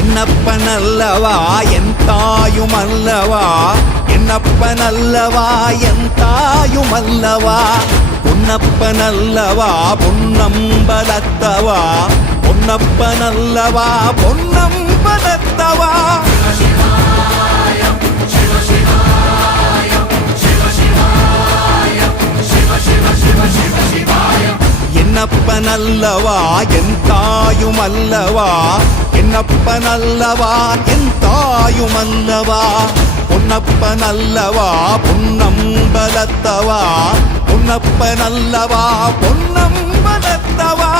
என்னப்பனல்லவா என் தாயுமல்லவா, என்னப்பனல்லவா என் தாயுமல்லவா, பொன்னப்பனல்லவா பொன்னம்பலத்தவா, பொன்னப்பனல்லவா பொன்னம்பலத்தவா. என்னப்பனல்லவா என் தாயுமல்லவா, என்னப்பனல்லவா என் தாயுமல்லவா, பொன்னப்பனல்லவா பொன்னம்பலத்தவா, பொன்னப்பனல்லவா பொன்னம்பலத்தவா.